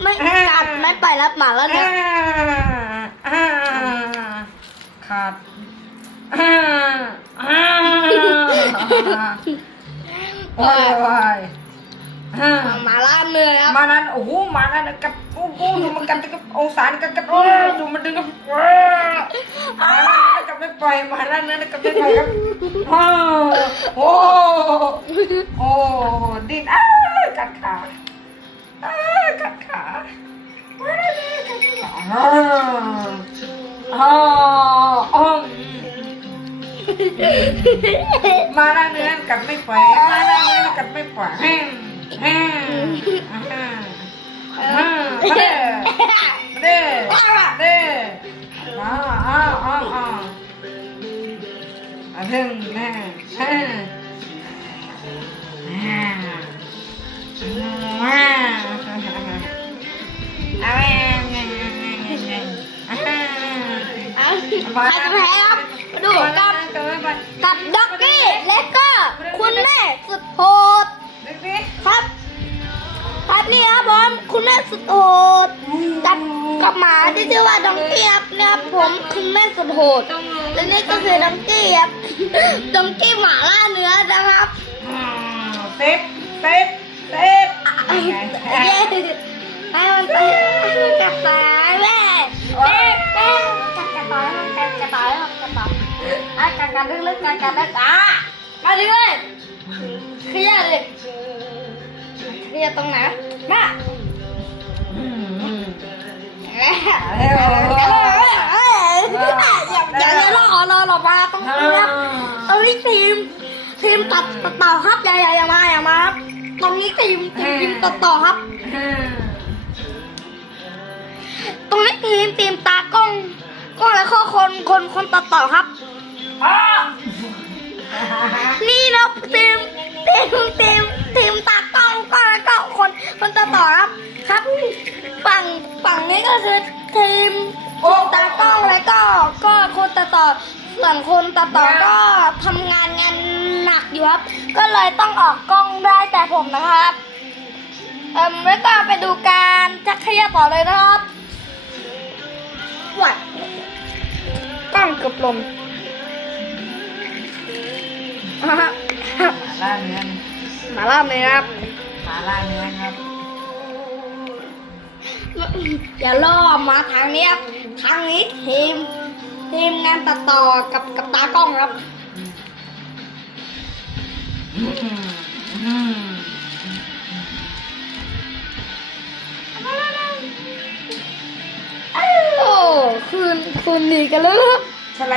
ไม่กัดไม่ไปรับหมาแล้วเนี่ยอ่าขาดอ่าอ่าโอ้ยโอ้ยอ่าหมาล่าเนื้อครับมานั้นโอ้โหมานั้นกัดโอ้โหดูมันกัดกับองศานี่กัดกับโอ้ยดูมันดึงกับโอ้ยมานั้นกับไม่ปล่อยมานั้นกับไม่ปล่อยครับโอ้โหโอ้ดิ้นอ้า มาแล้วเนื้อกัดไม่ปล่อยมาแล้วเนื้อกัดไม่ปล่อยแห้งแห้งแห้งอ่าเด้เด้เด้อ้าวอ้าวอ้าวอ้าวอะหนึ่งแน่ ใครจะแพ้ครับมาดูกับเกินไปกับด็อกกี้และก็คุณแม่สุดโหดเด็กดิครับ ครับนี่ครับผมคุณแม่สุดโหดกับกับหมาที่ชื่อว่าดองกี้ครับเนี่ยครับผมคุณแม่สุดโหดและนี่ก็คือดองกี้ครับดองกี้หมาล่าเนื้อนะครับอ่าเซฟเซฟเซฟเย้ อะกัดกันลึกๆกัดกันลึกอะมาดิเลยเคลียร์เลยเคลียร์ตรงไหนมาอืมอืมอย่าอย่าอย่ารอรอรอมาตรงนี้ครับตรงนี้ทีมทีมตัดต่อครับอย่าอย่าอย่ามาอย่ามาครับตรงนี้ทีมทีมตัดต่อครับตรงนี้ทีมทีมตากล้องกล้องแล้วก็คนคนคนตัดต่อครับ นี่นะทีมทีมทีมทีมตากล้องกล้องแล้วก็คนคนตัดต่อครับครับฝั่งฝั่งนี้ก็คือทีมโอ้ตากล้องแล้วก็ก็คนตัดต่อส่วนคนตัดต่อก็ทำงานงานหนักอยู่ครับ ก็เลยต้องออกกล้องได้แต่ผมนะครับเอ่มแล้วก็ไปดูการจักรยาต่อเลยนะครับวัดกล้องเกือบลม อ่าฮะล่าเนื้อมาล่ามเลยนะครับมาล่าเนื้อครับอย่าล่อมาทางนี้ครับทางนี้ทีมทีมงานตัดต่อกับกับตากล้องครับอืมอืมโอ้คืนคืนดีกันแล้วครับ